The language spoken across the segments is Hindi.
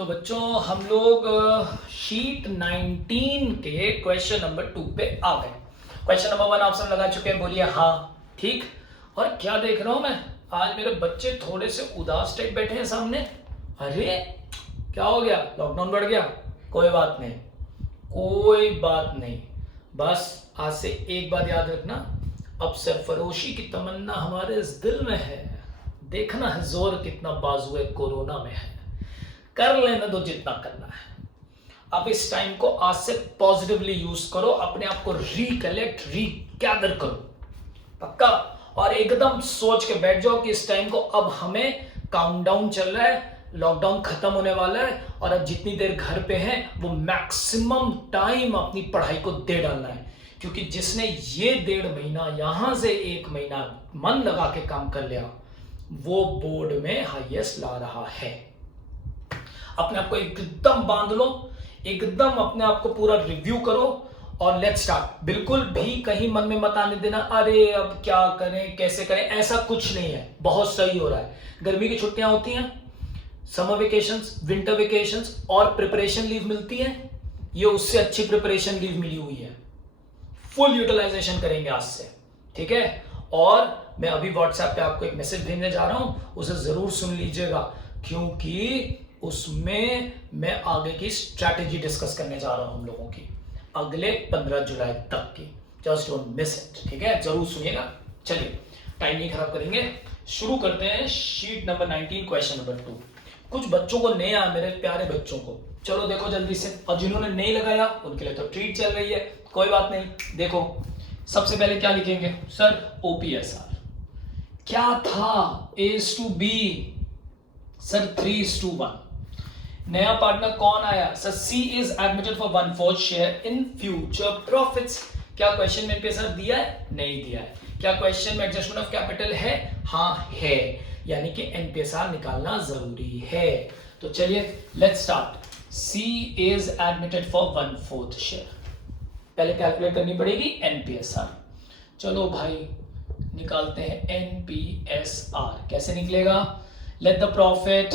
तो बच्चों हम लोग शीट 19 के क्वेश्चन नंबर 2 पे आ गए। क्वेश्चन नंबर 1 आप सब लगा चुके हैं, बोलिए हाँ। ठीक। और क्या देख रहा हूं मैं, आज मेरे बच्चे थोड़े से उदास टाइप बैठे हैं सामने। अरे क्या हो गया, लॉकडाउन बढ़ गया? कोई बात नहीं, कोई बात नहीं। बस आज से एक बात याद रखना, अब सरफरोशी की तमन्ना हमारे इस दिल में है। देखना है जोर कितना बाजुए कोरोना में है। कर लेने दो जितना करना है। अब इस टाइम को आज से पॉजिटिवली यूज करो, अपने आप को रिकलेक्ट रीगैदर करो, पक्का। और एकदम सोच के बैठ जाओ कि इस टाइम को अब हमें काउंटडाउन चल रहा है, लॉकडाउन खत्म होने वाला है और अब जितनी देर घर पे हैं वो मैक्सिमम टाइम अपनी पढ़ाई को दे डालना है। क्योंकि जिसने ये 1.5 महीना यहां से 1 महीना मन लगा के काम कर लिया वो बोर्ड में हाईएस्ट ला रहा है। अपने आप को एकदम बांध लो, एकदम अपने आप को पूरा रिव्यू करो और लेट्स स्टार्ट। बिल्कुल भी कहीं मन में मत आने देना अरे अब क्या करें कैसे करें, ऐसा कुछ नहीं है, बहुत सही हो रहा है। गर्मी की छुट्टियां होती हैं, समर वेकेशंस, विंटर वेकेशंस और प्रिपरेशन लीव मिलती है, ये उससे अच्छी प्रिपरेशन लीव मिली हुई है। फुल यूटिलाइजेशन करेंगे आज से, ठीक है। और मैं अभी व्हाट्सएप पे आपको एक मैसेज भेजने जा रहा हूं, उसे जरूर सुन लीजिएगा क्योंकि उसमें मैं आगे की स्ट्रैटेजी डिस्कस करने जा रहा हूं हम लोगों की अगले 15 जुलाई तक की। जस्ट डोंट मिस इट, ठीक है, जरूर सुनिएगा। चलिए टाइम नहीं खराब करेंगे, शुरू करते हैं शीट नंबर 19 क्वेश्चन नंबर 2। कुछ बच्चों को नहीं आया, मेरे प्यारे बच्चों को, चलो देखो जल्दी से। और जिन्होंने नहीं लगाया उनके लिए तो ट्रीट चल रही है, कोई बात नहीं। देखो सबसे पहले क्या लिखेंगे सर, ओपीएसआर क्या था, A/B सर 3:1। नया पार्टनर कौन आया sir, C is admitted for 1/4 share in future profits. क्या क्वेश्चन में एनपीएसआर दिया है? नहीं दिया है। क्या क्वेश्चन में एडजस्टमेंट ऑफ कैपिटल है? हाँ है, यानी कि एनपीएसआर निकालना जरूरी है। तो चलिए let's start. C is admitted for 1/4 share, पहले कैलकुलेट करनी पड़ेगी एनपीएसआर। चलो भाई निकालते हैं एनपीएसआर। कैसे निकलेगा? लेट द प्रॉफिट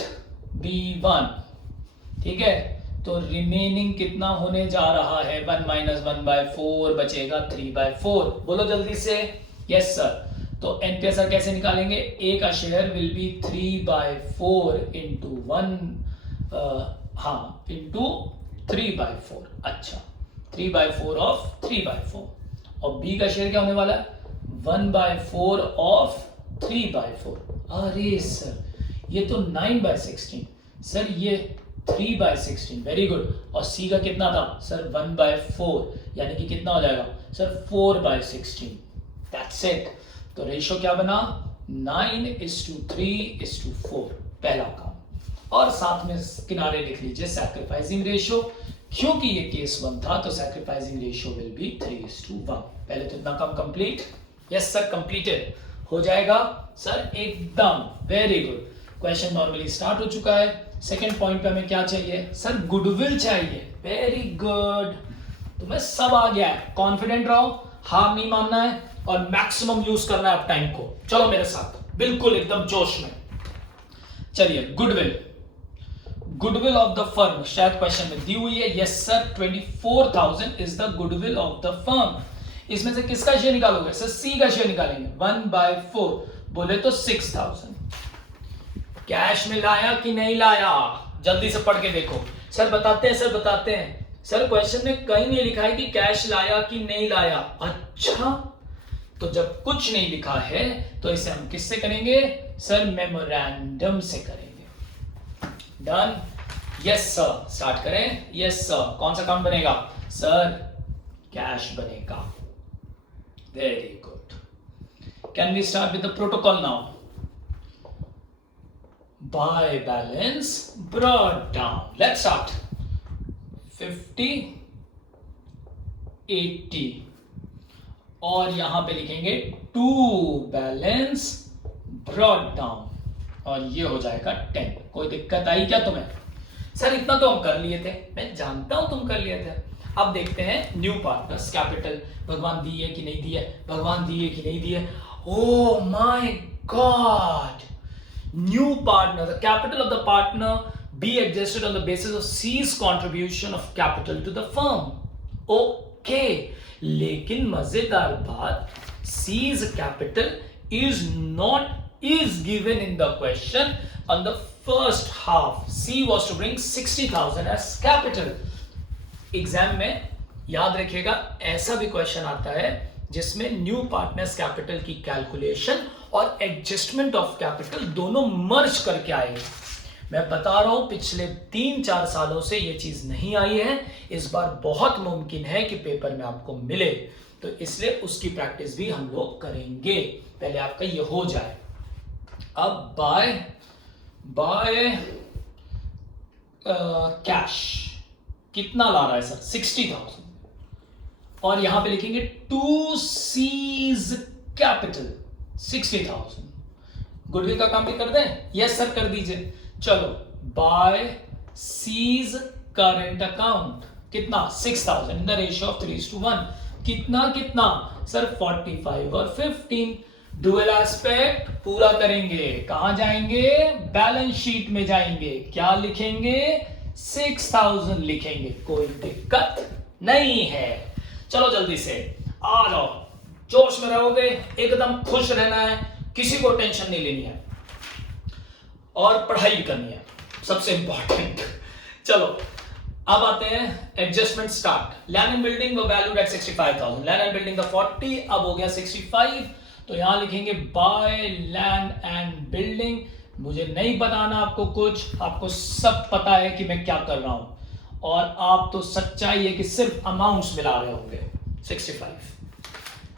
बी 1, ठीक है। तो रिमेनिंग कितना होने जा रहा है, 1 - 1/4 बचेगा 3/4। बोलो जल्दी से। Yes sir. तो एनपीएसआर कैसे निकालेंगे? ए का शेयर विल बी 3/4 इंटू 1, हाँ इंटू 3/4। अच्छा 3/4 ऑफ 3/4। और बी का शेयर क्या होने वाला है? 1/4 ऑफ 3/4। अरे सर ये तो 9/16 सर, ये 3/16, वेरी गुड। और सी का कितना था सर? 1/4, यानी कि कितना हो जाएगा सर? 4/16। That's it. तो रेशियो क्या बना? 9:3:4, पहला काम। और साथ में किनारे लिख लीजिए सैक्रिफाइसिंग रेशियो, क्योंकि ये केस 1 था तो सैक्रिफाइसिंग रेशियो विल बी 3:1। पहले तो इतना काम कंप्लीट। यस सर कंप्लीटेड हो जाएगा सर, एकदम very good. Question normally start हो चुका है। सेकंड पॉइंट पे हमें क्या चाहिए सर? गुडविल चाहिए। वेरी गुड, तुम्हें सब आ गया है, कॉन्फिडेंट रहो, हार नहीं मानना है और मैक्सिमम यूज करना है अब टाइम को। चलो मेरे साथ बिल्कुल एकदम जोश में। चलिए goodwill, goodwill of the firm शायद क्वेश्चन में दी हुई है। Yes sir 24,000 is the goodwill of the firm. इसमें से किसका शेयर निकालोगे सर? सी का शेयर निकालेंगे। 1/4 बोले तो 6,000। कैश में लाया कि नहीं लाया? जल्दी से पढ़ के देखो सर। बताते हैं सर, बताते हैं सर। क्वेश्चन में कहीं नहीं लिखा है कि कैश लाया कि नहीं लाया। अच्छा, तो जब कुछ नहीं लिखा है तो इसे हम किससे करेंगे सर? मेमोरेंडम से करेंगे। डन। यस सर, स्टार्ट करें। यस सर, कौन सा अकाउंट बनेगा सर? कैश बनेगा। Very good. Can we start with the protocol now? By balance brought down. Let's start. 50, 80 और यहां पे लिखेंगे टू बैलेंस ब्रॉट डाउन और ये हो जाएगा 10। कोई दिक्कत आई क्या तुम्हें? सर इतना तो हम कर लिए थे, मैं जानता हूं तुम कर लिए थे। अब देखते हैं न्यू पार्टनर्स कैपिटल। भगवान दी है कि नहीं दी है? भगवान दी है कि नहीं दी है? Oh my God! New partner. The capital of the partner be adjusted on the basis of C's contribution of capital to the firm. Okay, लेकिन मजेदार बात, C's capital is given in the question on the first half. C was to bring 60,000 as capital. Exam में याद रखिएगा, ऐसा भी क्वेश्चन आता है जिसमें न्यू पार्टनर्स कैपिटल की कैलकुलेशन और एडजस्टमेंट ऑफ कैपिटल दोनों मर्ज करके आएगा। मैं बता रहा हूं पिछले 3-4 सालों से ये चीज नहीं आई है, इस बार बहुत मुमकिन है कि पेपर में आपको मिले, तो इसलिए उसकी प्रैक्टिस भी हम लोग करेंगे। पहले आपका ये हो जाए। अब बाय कैश कितना ला रहा है सर? 60,000, और यहां पे लिखेंगे टू सीज कैपिटल 60,000। गुडविल का काम भी कर दें? यस सर कर दीजिए। चलो, बाय सीज करेंट अकाउंट कितना? 6,000 इन द रेशियो ऑफ 3:1। कितना सर? 45 और 15। डुअल एस्पेक्ट पूरा करेंगे, कहां जाएंगे? बैलेंस शीट में जाएंगे। क्या लिखेंगे? 6,000 लिखेंगे, कोई दिक्कत नहीं है। चलो जल्दी से आ जाओ, जोश में रहोगे, एकदम खुश रहना है, किसी को टेंशन नहीं लेनी है और पढ़ाई करनी है, सबसे इंपॉर्टेंट। चलो अब आते हैं adjustment start. Land and building valued at 65,000, land and building का 40 अब हो गया 65, तो यहां लिखेंगे बाय लैंड एंड बिल्डिंग। मुझे नहीं बताना आपको कुछ, आपको सब पता है कि मैं क्या कर रहा हूं, और आप तो सच्चाई है कि सिर्फ अमाउंट्स मिला रहे होंगे। 65।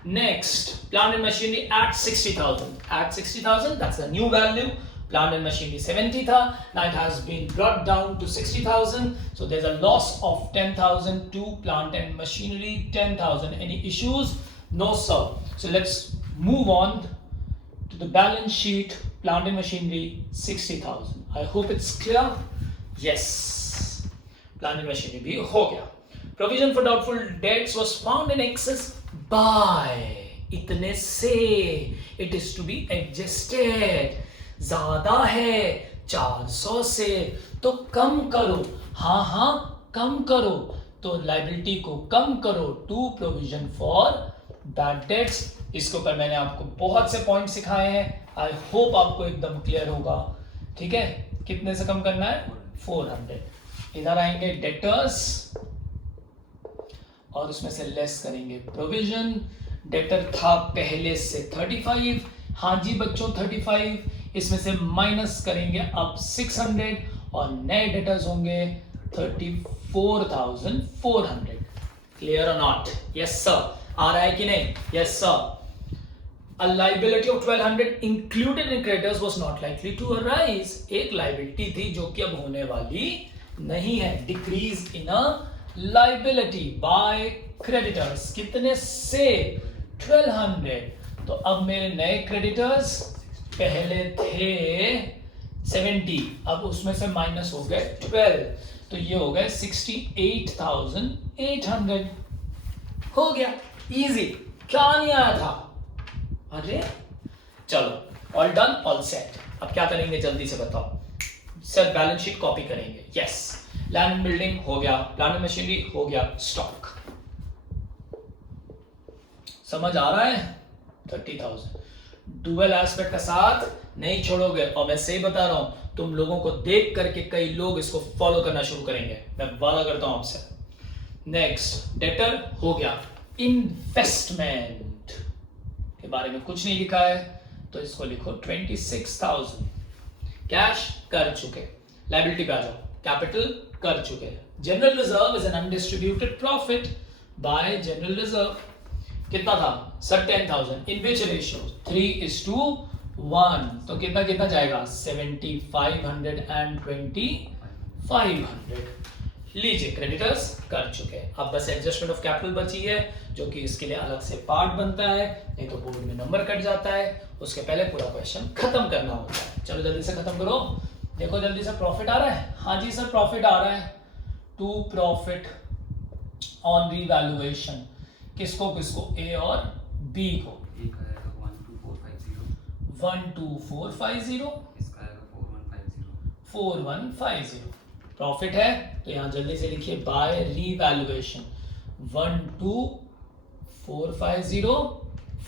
Next, plant and machinery at 60,000, that's the new value. Plant and machinery 70 था, now it has been brought down to 60,000, so there's a loss of 10,000 to plant and machinery 10,000. Any issues? No sir. So let's move on to the balance sheet. Plant and machinery 60,000. I hope it's clear. Yes, plant and machinery भी हो गया। Provision for doubtful debts was found in excess by इतने से, it is to be adjusted। ज्यादा है 400 से, तो कम करो। हाँ कम करो, तो लाइबिलिटी को कम करो to provision for bad debts. इसके ऊपर मैंने आपको बहुत से पॉइंट सिखाए हैं, आई होप आपको एकदम क्लियर होगा। ठीक है, कितने से कम करना है? 400। इधर आएंगे डेटर्स और उसमें से लेस करेंगे प्रोविजन। डेटर था पहले से 35, हाँ जी बच्चों 35, इसमें से माइनस करेंगे अब 600 और नए डेटर्स होंगे 34,400। क्लियर और नॉट? Yes sir. आ रहा है कि नहीं? Yes sir. A liability of 1200 included in creditors was not likely to arise. एक लाइबिलिटी थी जो कि अब होने वाली नहीं है। Decrease in a liability by creditors कितने से? 1200। तो अब मेरे नए क्रेडिटर्स पहले थे 70, अब उसमें से माइनस हो गए 12, तो ये हो गए 68,800। हो गया इजी, क्या नहीं आया था? अरे चलो, ऑल डन, ऑल सेट। अब क्या करेंगे जल्दी से बताओ? सर बैलेंस शीट कॉपी करेंगे। यस, लैंड एंड बिल्डिंग हो गया, प्लांट एंड मशीनरी हो गया, स्टॉक। समझ आ रहा है? 30,000 डुअल एस्पेक्ट का साथ नहीं छोड़ोगे, और मैं सही बता रहा हूं, तुम लोगों को देख करके कई लोग इसको फॉलो करना शुरू करेंगे, मैं वादा करता हूं आपसे। नेक्स्ट, डेटर हो गया। इन्वेस्टमेंट के बारे में कुछ नहीं लिखा है, तो इसको लिखो 26,000। कैश कर चुके, लायबिलिटी पे आ जाओ, कैपिटल कर चुके। General reserve is an undistributed profit by general reserve. कितना था सर? 10,000। इन विच रेशियो? 3:1। तो कितना जाएगा? 7,500 and 2,500। लीजिए, क्रेडिटर्स कर चुके। अब बस एडजस्टमेंट ऑफ कैपिटल बची है, जो कि इसके लिए अलग से पार्ट बनता है, नहीं तो बोर्ड में नंबर कट जाता है। उसके पहले पूरा क्वेश्चन खत्म करना होता है। चलो जल्दी से खत्म करो। देखो जल्दी से, प्रॉफिट आ रहा है? हाँ जी सर प्रॉफिट आ रहा है। टू प्रॉफिट ऑन रीवैल्यूएशन, किसको किसको? ए और बी को। 12450, 4150। प्रॉफिट है तो यहां जल्दी से लिखिए बाय रीवैल्यूएशन 12450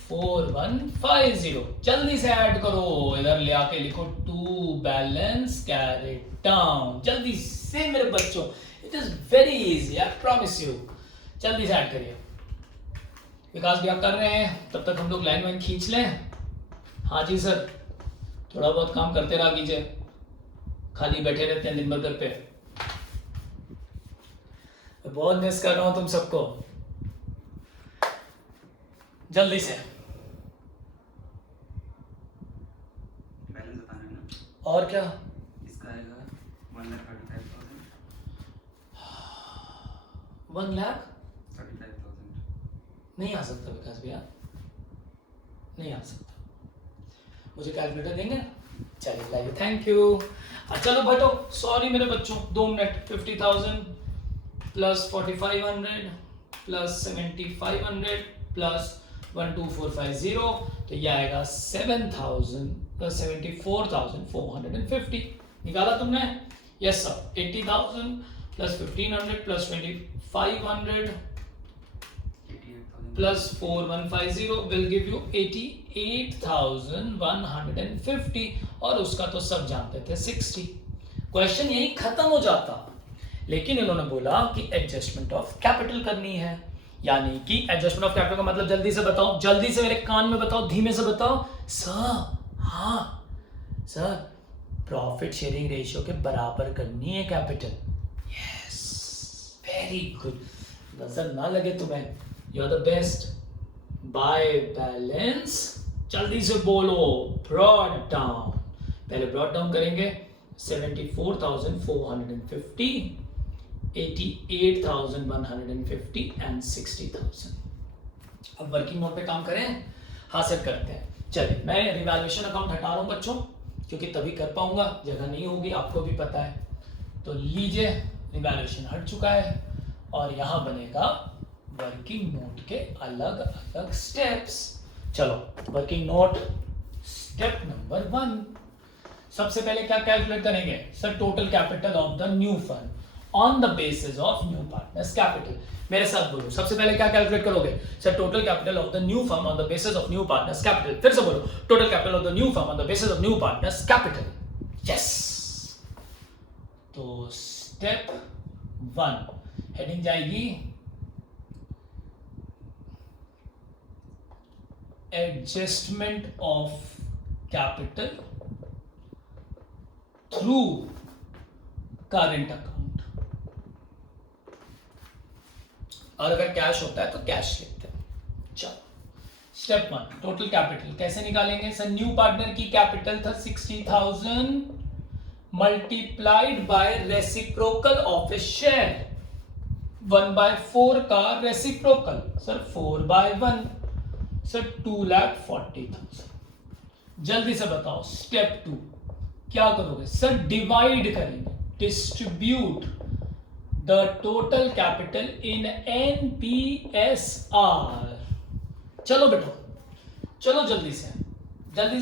4150। जल्दी से ऐड करो, इधर ले आके लिखो टू बैलेंस कैरेट डाउन। जल्दी से मेरे बच्चों, it is very easy, I promise you. जल्दी से ऐड करिए। विकास भैया कर रहे हैं, तब तक हम लोग लाइन वाइन खींच लें। हाँ जी सर, थोड़ा बहुत काम करते रहा कीजिए, खाली बैठे रहते हैं दिन भर घर पे। बहुत मिस कर रहा हूं तुम सबको। जल्दी से बैलेंस बताना है ना। और क्या इसका आएगा 1,35,000। 1,35,000 नहीं आ सकता विकास भैया, नहीं आ सकता। मुझे कैलकुलेटर देंगे ना? चलिए लाइए, थैंक यू। चलो बटो, सॉरी मेरे बच्चों, 2 मिनट। 50,000 प्लस 4,500 प्लस 7,500 प्लस 12450, तो ये आएगा 7,000 प्लस 74,450। निकाला तुमने? Yes sir. 80,000 plus 1,500 plus 2,500 plus 4150 will give you 88,150, और उसका तो सब जानते थे 60। क्वेश्चन यही खत्म हो जाता, लेकिन इन्होंने बोला कि एडजस्टमेंट ऑफ कैपिटल करनी है। यानी कि एडजस्टमेंट ऑफ कैपिटल का मतलब जल्दी से बताओ, जल्दी से मेरे कान में बताओ, धीमे से बताओ सर। हाँ सर, प्रॉफिट शेयरिंग रेशियो के बराबर करनी है कैपिटल। Yes, very good. नजर ना लगे तुम्हें, you are the best. By balance, जल्दी से बोलो, ब्रॉड डाउन। पहले ब्रॉड डाउन करेंगे 74,450, 88,150 एंड 60,000। अब वर्किंग नोट पे काम करें? हाँ सर करते हैं। चलिए, मैं रिवैल्यूएशन अकाउंट हटा रहा हूं बच्चों, क्योंकि तभी कर पाऊंगा, जगह नहीं होगी, आपको भी पता है। तो लीजिए, रिवैल्यूएशन हट चुका है और यहां बनेगा वर्किंग नोट के अलग अलग स्टेप्स। चलो, वर्किंग नोट स्टेप नंबर 1। सबसे पहले क्या कैलकुलेट करेंगे sir? Total capital of the new firm on the basis of new partners capital. मेरे साथ बोलो, सबसे पहले क्या कैलकुलेट करोगे sir? Total capital of the new firm on the basis of new partners capital. फिर से बोलो, total capital of the new firm on the basis of new partners capital. Yes. तो स्टेप 1 हेडिंग जाएगी adjustment of capital through current account, और अगर कैश होता है तो कैश लिखते हैं। चलो, स्टेप 1 टोटल कैपिटल कैसे निकालेंगे सर? न्यू पार्टनर की कैपिटल था 60,000 multiplied by reciprocal of A share, 1/4 का रेसिप्रोकल सर 4/1 सर 2,40,000। जल्दी से बताओ स्टेप 2 क्या करोगे सर? डिवाइड करेंगे, distribute the total capital in NPSR। चलो बेटा, चलो जल्दी से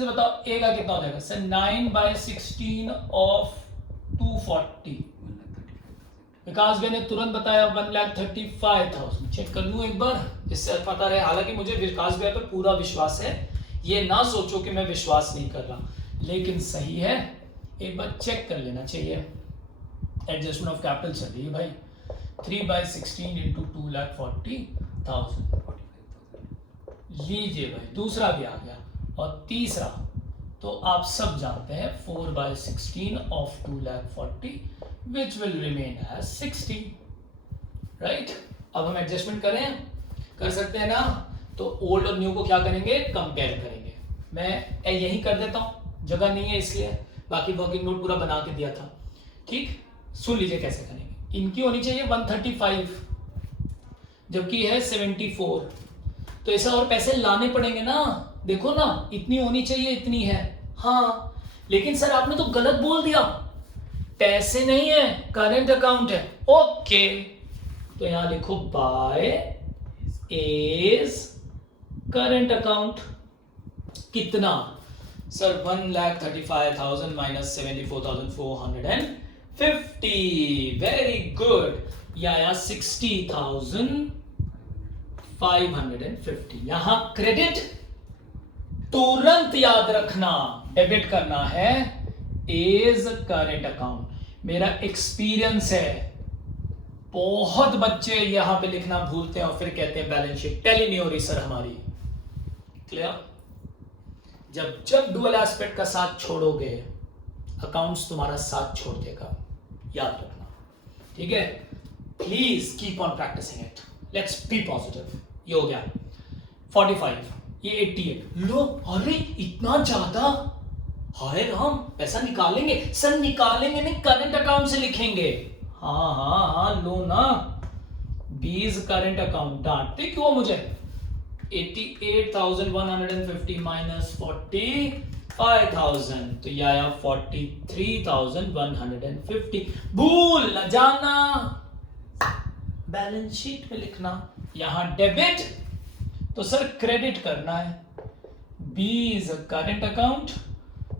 बताओ, ए का कितना हो जाएगा सर? 9/16 ऑफ 240। विकास भाई ने तुरंत बताया 1,35,000। चेक कर लूं एक बार, जिससे पता रहे। हालांकि मुझे विकास भाई पे पूरा विश्वास है, ये ना सोचो कि मैं विश्वास नहीं कर रहा, लेकिन सही है, एक बार चेक कर लेना चाहिए। एडजस्टमेंट ऑफ कैपिटल चल रही है भाई, 3/16 इंटू 2,40,000। लीजिए भाई, दूसरा भी आ गया, और तीसरा तो आप सब जानते हैं 4/16 of 2,40,000 which will remain as 60, right? अब हम एडजस्टमेंट कर सकते हैं ना? तो ओल्ड और न्यू को क्या करेंगे? कंपेयर करेंगे। मैं यही कर देता हूं, जगह नहीं है इसलिए, बाकी वर्किंग नोट पूरा बना के दिया था। ठीक, सुन लीजिए कैसे करेंगे। इनकी होनी चाहिए 135, जबकि है 74, तो ऐसा और पैसे लाने पड़ेंगे ना। देखो ना, इतनी होनी चाहिए, इतनी है। हाँ, लेकिन सर आपने तो गलत बोल दिया, पैसे नहीं है, करंट अकाउंट है। ओके, तो यहां लिखो बाय एज करंट अकाउंट। कितना सर 1,35,000 माइनस 74,450, वेरी गुड। ये आया 60,550। यहां क्रेडिट तुरंत याद रखना, डेबिट करना है एज करेंट अकाउंट। मेरा एक्सपीरियंस है, बहुत बच्चे यहां पे लिखना भूलते हैं और फिर कहते हैं बैलेंस शीट टैली नहीं हो रही सर हमारी। क्लियर? जब जब डुअल एस्पेक्ट का साथ छोड़ोगे, अकाउंट्स तुम्हारा साथ छोड़ देगा, याद रखना। ठीक है? Please keep on practising it. Let's be positive. ये हो गया 45, ये 88। लो, अरे इतना ज्यादा, हाय राम, पैसा निकालेंगे सर? निकालेंगे नहीं, करंट अकाउंट से लिखेंगे। हाँ हाँ हाँ, लो ना, 20 करंट अकाउंट। डांटते क्यों मुझे? 88,150 माइनस 45,000, तो ये आया 43,150। भूल न जाना, बैलेंस शीट में लिखना। यहां डेबिट, तो सर क्रेडिट करना है। 20 करंट अकाउंट,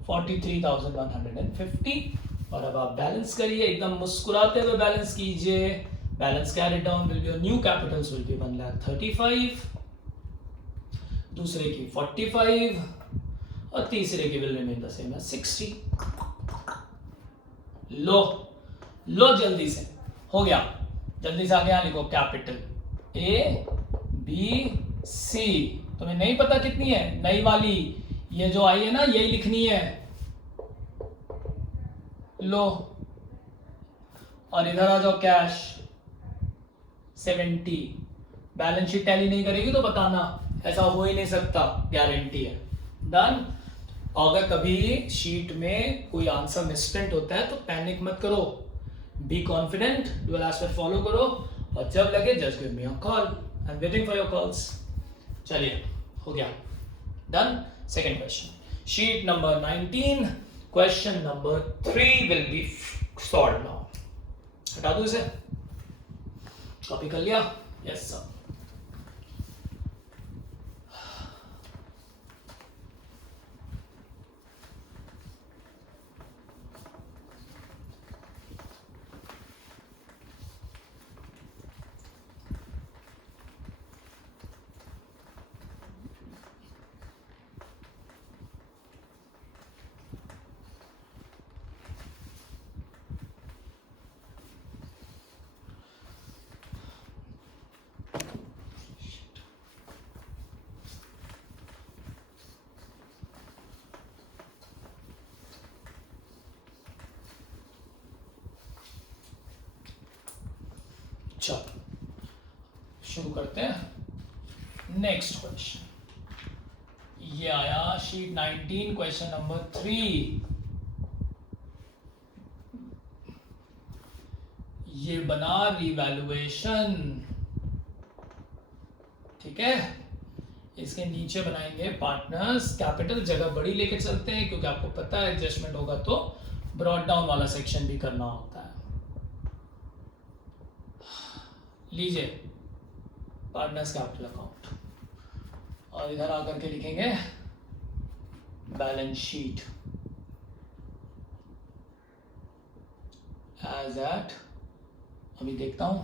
43,150। और अब आप बैलेंस करिए, एकदम मुस्कुराते हुए बैलेंस कीजिए। Balance carried down will be new capitals will be 1,35,000, दूसरे की 45 और तीसरे की will remain the same as 60। लो लो, जल्दी से हो गया। जल्दी से आगे यहां लिखो कैपिटल ए बी सी। तुम्हें नहीं पता कितनी है? नई वाली ये जो आई है ना, यही लिखनी है। लो, और इधर आ जाओ, कैश 70। बैलेंस शीट टैली नहीं करेगी तो बताना, ऐसा हो ही नहीं सकता, गारंटी है। डन। अगर कभी शीट में कोई आंसर मिसप्रिंट होता है तो पैनिक मत करो, be confident, dual aspect follow करो, और जब लगे just give me a call, I am waiting for your calls. चलिए, हो गया। Done. Second question, sheet number 19, question number 3 will be solved now. हटा दो इसे, कॉपी कर लिया? Yes sir. चलो शुरू करते हैं। नेक्स्ट क्वेश्चन, ये आया शीट 19, क्वेश्चन नंबर 3। ये बना रिवैल्यूएशन, ठीक है। इसके नीचे बनाएंगे पार्टनर्स कैपिटल। जगह बड़ी लेके चलते हैं क्योंकि आपको पता है एडजस्टमेंट होगा तो ब्रॉड डाउन वाला सेक्शन भी करना होता है। लीजिए पार्टनर्स कैपिटल अकाउंट, और इधर आकर के लिखेंगे बैलेंस शीट एज एट, अभी देखता हूं,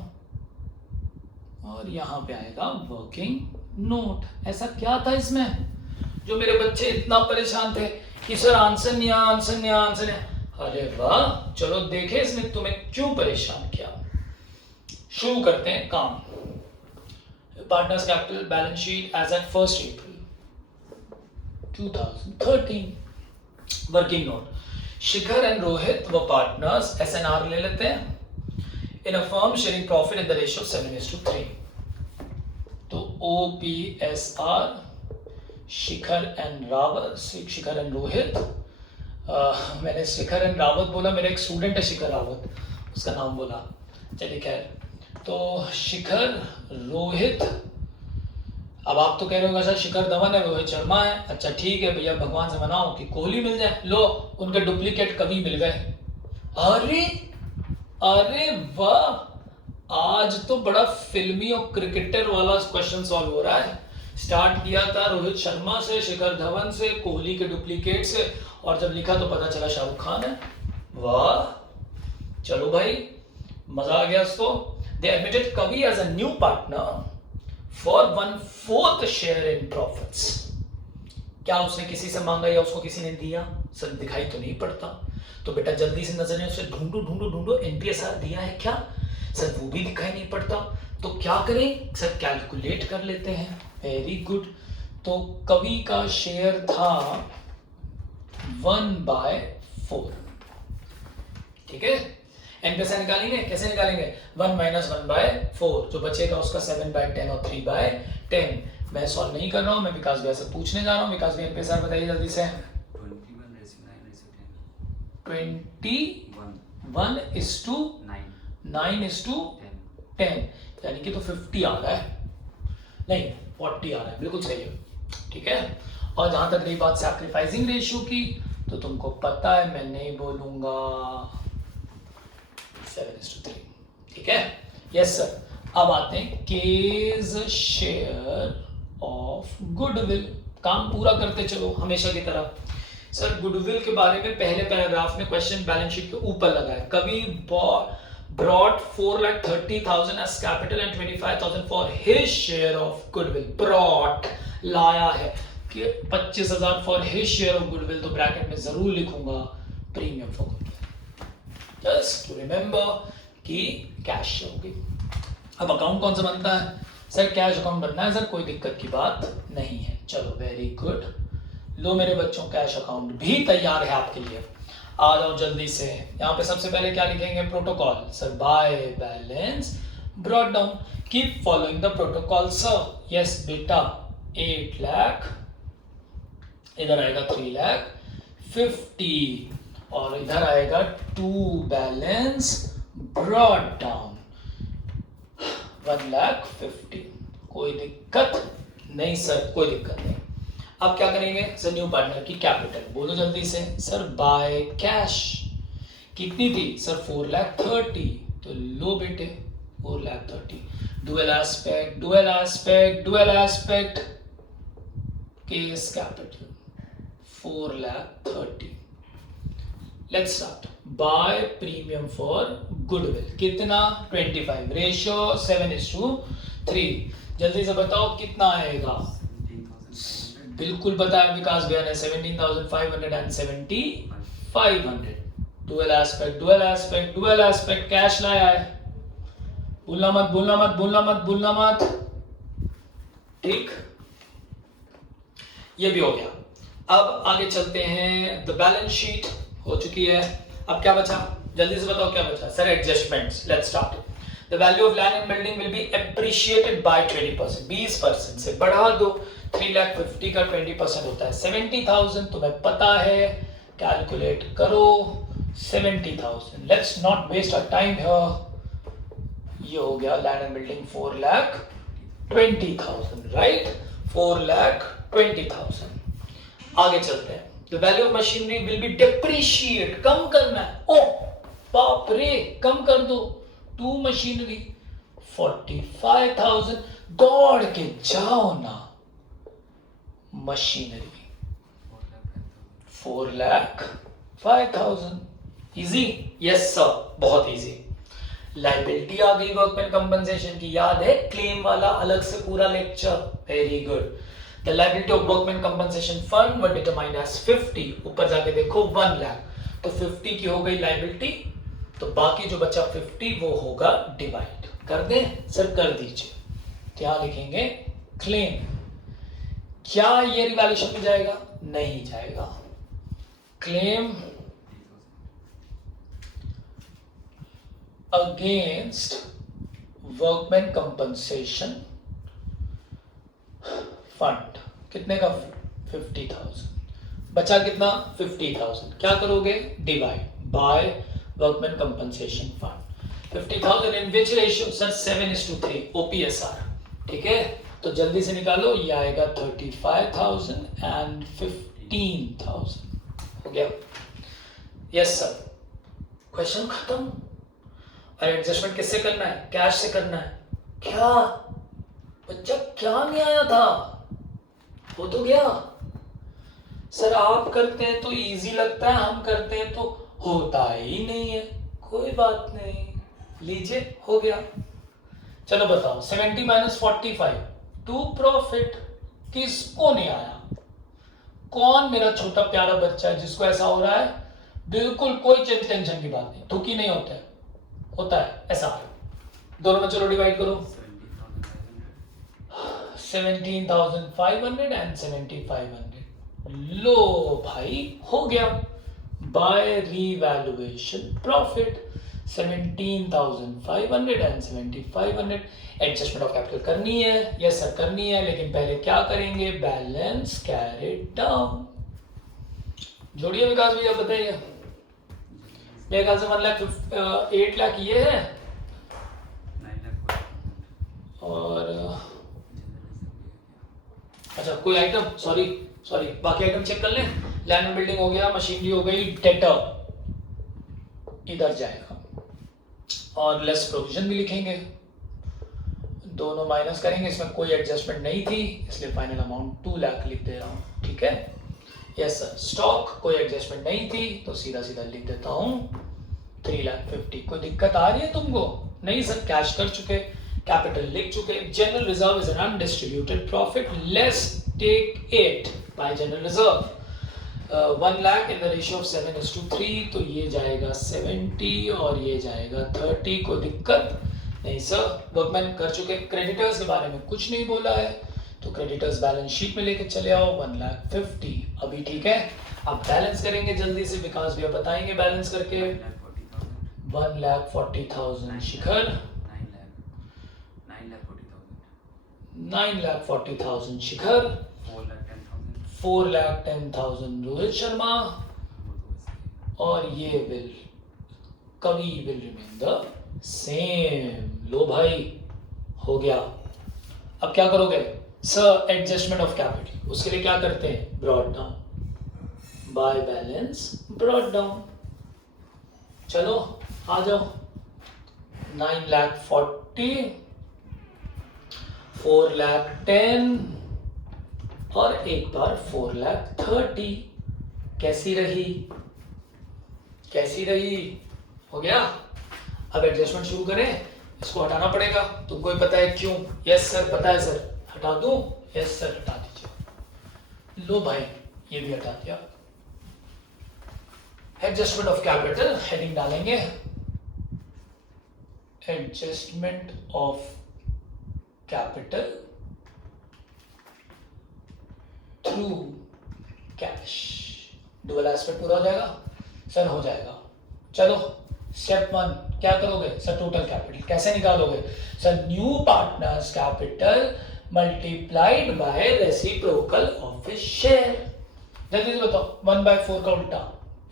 और यहां पे आएगा वर्किंग नोट। ऐसा क्या था इसमें जो मेरे बच्चे इतना परेशान थे कि सर आंसर नहीं, आंसर नहीं, आंसर नहीं। अरे वाह, चलो देखे इसने तुम्हें क्यों परेशान किया। शुरू करते हैं काम। Partners capital balance sheet as at 1 April 2013। Working note, Shikhar and Rohit व पार्टनर्स, SNR ले लेते हैं, in a firm sharing profit in the ratio 7:3। तो OPSR, Shikhar and Rawat, Shikhar and Rohit. मैंने शिखर एंड रावत बोला, मेरा एक स्टूडेंट है शिखर रावत, उसका नाम बोला। चलिए खैर, तो शिखर रोहित। अब आप तो कह रहे होगा सर शिखर धवन है, रोहित शर्मा है। अच्छा ठीक है भैया, भगवान से मनाओ कि कोहली मिल जाए। लो, उनके डुप्लीकेट कवि मिल गए। अरे अरे वाह, आज तो बड़ा फिल्मी और क्रिकेटर वाला क्वेश्चन सॉल्व हो रहा है। स्टार्ट किया था रोहित शर्मा से, शिखर धवन से, कोहली के डुप्लीकेट से, और जब लिखा तो पता चला शाहरुख खान है। वाह, चलो भाई, मजा आ गया इसको। They admitted Kavi as a new partner for 1/4 share in profits. क्या उसने किसी से मांगा या उसको किसी ने दिया? सर दिखाई तो नहीं पड़ता, तो बेटा जल्दी से नजर उसे ढूंढो ढूंढो ढूंढो, एनपीएसआर दिया है क्या? सर वो भी दिखाई नहीं पड़ता, तो क्या करें? सर कैलकुलेट कर लेते हैं। Very good. तो कवि का शेयर था 1/4, ठीक है। एनपीएसआर निकालेंगे, कैसे निकालेंगे? 1 - 1/4, जो बचेगा उसका 7/10 और 3/10। मैं सॉल्व नहीं कर रहा हूं, मैं विकास भैया से पूछने जा रहा हूं। विकास भैया एनपीएसआर बताइए जल्दी से। 21:9:10, यानी कि तो 50 आ रहा है, नहीं 40 आ रहा है, बिल्कुल सही है, ठीक है। और जहां तक रही बात सैक्रिफाइसिंग रेशियो की, तो तुमको पता है मैं नहीं बोलूंगा, 7:3, ठीक है। Yes sir. अब आते हैं केज शेयर ऑफ गुडविल। काम पूरा करते चलो हमेशा की तरह। सर गुडविल के बारे में पहले पैराग्राफ में क्वेश्चन बैलेंस शीट के ऊपर लगा है, कवि brought 4,30,000 as capital and 25,000 for his share of goodwill। brought लाया है कि 25,000 for his share of goodwill, तो ब्रैकेट में जरूर लिखूंगा premium for goodwill, just to remember कि कैश होगी। अब अकाउंट कौन सा बनता है? सर कैश अकाउंट बनना है सर, कोई दिक्कत की बात नहीं है। चलो वेरी गुड, लो मेरे बच्चों, कैश अकाउंट भी तैयार है आपके लिए। आ जाओ जल्दी से। यहाँ पे सबसे पहले क्या लिखेंगे? Protocol. Sir bye balance brought down, keep following the protocol sir. Yes बेटा, 8 लाख, इधर आएगा 3,50,000 और इधर आएगा 2 बैलेंस ब्रॉट डाउन 1,50,000। कोई दिक्कत नहीं सर, कोई दिक्कत नहीं। अब क्या करेंगे? सर न्यू पार्टनर की कैपिटल बोलो जल्दी से। सर बाय कैश कितनी थी? सर 4,30,000, तो लो बेटे 4,30,000। Dual aspect, dual aspect, dual aspect, cash capital 4,30,000। Let's start. By premium for goodwill कितना? 25, रेशियो 7:3। जल्दी से बताओ कितना आएगा? बिल्कुल बताया विकास भैया ने, 17,575। Dual aspect, dual aspect, dual aspect, cash लाया है, भूलना मत, भूलना मत, भूलना मत, भूलना मत, ठीक। ये भी हो गया। अब आगे चलते हैं। द बैलेंस शीट हो चुकी है। अब क्या बचा? जल्दी से बताओ क्या बचा? Sir adjustments. Let's start. The value of land and building will be appreciated by 20%, 20% से बढ़ा दो। 3,50,000 का 20% होता है 70,000, तुम्हें पता है, कैलकुलेट करो 70,000। Let's not waste our time here. ये हो गया लैंड एंड बिल्डिंग 4,20,000, राइट? 4,20,000। आगे चलते हैं। The value of machinery will be depreciate, कम करना है। ओ बाप रे, कम कर दो 2 मशीनरी 45,000। दौड़ के जाओ ना, मशीनरी 4,05,000। इजी? यस सर, बहुत इजी। लाइबिलिटी आ गई वर्कमैन कंपनसेशन की, याद है क्लेम वाला अलग से पूरा lecture? Very good. The liability of workmen compensation fund were determined as 50। ऊपर जाके देखो 1 लाख, तो 50 की हो गई लाइबिलिटी, तो बाकी जो बचा 50 वो होगा डिवाइड कर दें। सर कर दीजिए। क्या लिखेंगे? क्लेम। क्या ये रिवैल्यूएशन में जाएगा? नहीं जाएगा। Claim against workman compensation fund कितने का? 50,000। बचा कितना? 50,000। क्या करोगे? Divide by workman compensation fund. 50,000 in which ratio? Sir 7:3 ओपीएसआर, ठीक है। तो जल्दी से निकालो, ये आएगा 35,000 एंड 15,000। हो गया? Yes sir. क्वेश्चन खत्म। और एडजस्टमेंट किससे करना है? कैश से करना है। क्या बच्चा, क्या नहीं आया था? हो तो गया सर, आप करते हैं तो इजी लगता है, हम करते हैं तो होता ही नहीं है। कोई बात नहीं, लीजिए हो गया। चलो बताओ 70 माइनस 45 टू प्रॉफिट, किसको नहीं आया? कौन मेरा छोटा प्यारा बच्चा है जिसको ऐसा हो रहा है? बिल्कुल कोई टेंशन की बात नहीं, दुखी नहीं होता है, होता है ऐसा। दोनों में चलो डिवाइड करो, 17,500 एंड 7,500। लो भाई हो गया, by revaluation profit 17,500 and 7,500। Adjustment of capital करनी है, यस सर करनी है, लेकिन पहले क्या करेंगे? Balance carried down. जोड़िए विकास भैया, बताइए। मेरे ख्याल से 8 लाख ये है, और अच्छा कोई आइटम, सॉरी बाकी आइटम चेक कर लें। लैंड एंड बिल्डिंग हो गया, मशीनरी हो गई, डेटर इधर जाएगा, और लेस प्रोविजन भी लिखेंगे, दोनों माइनस करेंगे। इसमें कोई एडजस्टमेंट नहीं थी, इसलिए फाइनल अमाउंट 2 लाख लिख दे रहा हूँ, ठीक है। यस सर, स्टॉक कोई एडजस्टमेंट नहीं थी तो सीधा सीधा लिख देता हूँ 3,50,000। कोई दिक्कत आ रही है तुमको? नहीं सर, कैश कर चुके, कैपिटल लिख चुके। General reserve is an undistributed profit, less take it by general reserve. 1 lakh in the ratio of 7:3, तो ये जाएगा 70 और ये जाएगा 30। कोई दिक्कत नहीं सर, वर्कमैन कर चुके। क्रेडिटर्स के बारे में कुछ नहीं बोला है, तो क्रेडिटर्स बैलेंस शीट में लेके चले आओ 1,50,000 अभी, ठीक है। अब बैलेंस करेंगे जल्दी से, विकास भैया बताएंगे बैलेंस करके। 1,40,000 शिखर, 9,40,000 शिखर, 4,10,000 रोहित शर्मा, और ये कवि विल रिमेन द सेम। लो भाई हो गया। अब क्या करोगे सर? एडजस्टमेंट ऑफ कैपिटल, उसके लिए क्या करते हैं? Brought down by balance brought down. चलो आ जाओ, 9,40,000, 4,10,000 और एक बार 4,30,000। कैसी रही? हो गया। अब एडजस्टमेंट शुरू करें, इसको हटाना पड़ेगा, तुमको ही पता है क्यों। यस सर पता है सर, हटा दूं? यस सर हटा दीजिए। लो भाई ये भी हटा दिया। एडजस्टमेंट ऑफ कैपिटल हेडिंग डालेंगे, adjustment of capital through cash. Dual aspect पूरा हो जाएगा सर? हो जाएगा। चलो स्टेप 1 क्या करोगे सर? टोटल कैपिटल कैसे निकालोगे sir? New partners capital multiplied by reciprocal of his share. जल्दी से बताओ, 1/4 का उल्टा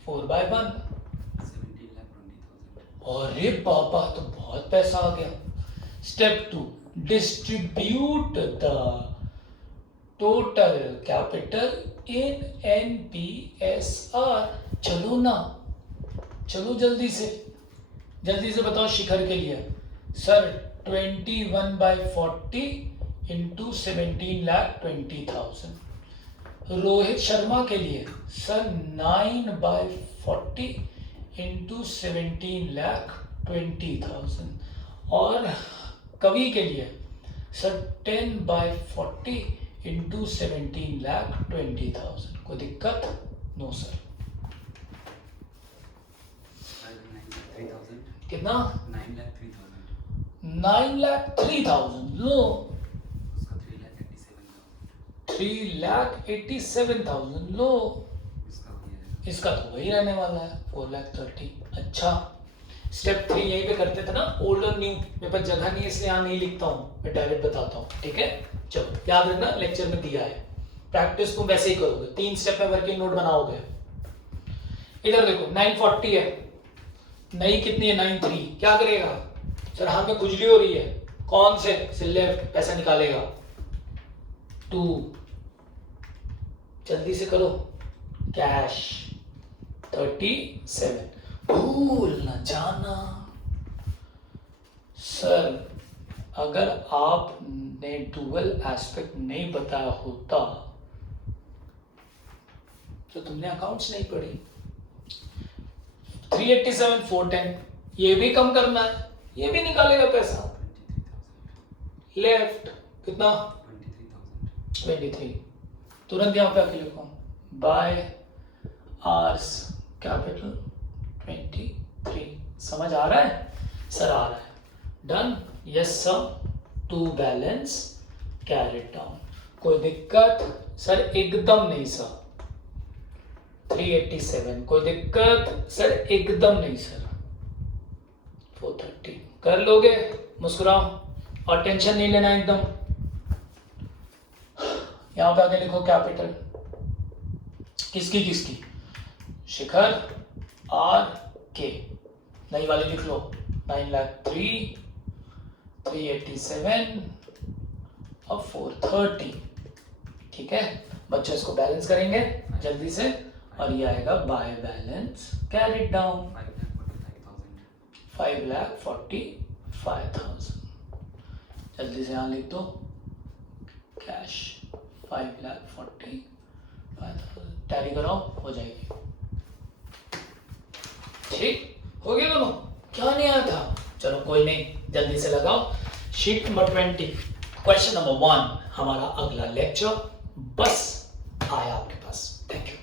4/1। 17,20,000। अरे बाबा, तो बहुत पैसा आ गया। Step 2 distribute the total capital in NPSR। चलो ना, चलो जल्दी से बताओ शिखर के लिए सर। 21/40 इंटू 17,20,000। रोहित शर्मा के लिए सर 9/40 इंटू 17,20,000। और कवि के लिए सर 10/40 इंटू 17,20,000। कोई दिक्कत? No sir. कितना? 9,03,000। लो 3,87,000। लो इसका तो वही रहने वाला है 4,30,000। अच्छा स्टेप 3 यहीं पे करते थे ना, ओल्ड और न्यू। मेरे पास जगह नहीं है इसलिए यहाँ नहीं लिखता हूँ, मैं डायरेक्ट बताता हूँ, ठीक है। चलो याद रखना, लेक्चर में दिया है, प्रैक्टिस तुम वैसे ही करोगे। 3 स्टेप में वर्किंग नोट बनाओगे। इधर देखो 940 है, नई कितनी है? 93। क्या करेगा सर? हाथ में खुजली हो रही है, कौन से सिल्ले पैसा निकालेगा? 2। जल्दी से करो, कैश 37। भूल न जाना सर, अगर आपने डुअल एस्पेक्ट नहीं बताया होता तो तुमने अकाउंट्स नहीं पढ़ी। 387 410, ये भी कम करना है, ये भी निकालेगा पैसा। लेफ्ट कितना 23। तुरंत यहाँ पे आके लिखो बाय आर्स कैपिटल 23। समझ आ रहा है सर? आ रहा है। Done? Yes sir. To balance carried down. कोई दिक्कत सर? एकदम नहीं सर। 387 कोई दिक्कत सर? एकदम नहीं सर। 430 कर लोगे? मुस्कुराओ और टेंशन नहीं लेना एकदम। यहां पे आके लिखो कैपिटल किसकी? शिखर आर के। नई वाली लिख लो 9,03,387 और 430। ठीक है बच्चों, इसको बैलेंस करेंगे जल्दी से और ये आएगा बाय बैलेंस कैरिड डाउन 5,45,000। जल्दी से यहाँ लिख दो कैश 5,45,000। टैली कराओ, हो जाएगी। ठीक हो गया दोनों? क्या नहीं आया था? चलो कोई नहीं, जल्दी से लगाओ। शीट नंबर 20 क्वेश्चन नंबर 1 हमारा अगला लेक्चर बस आया आपके पास। Thank you.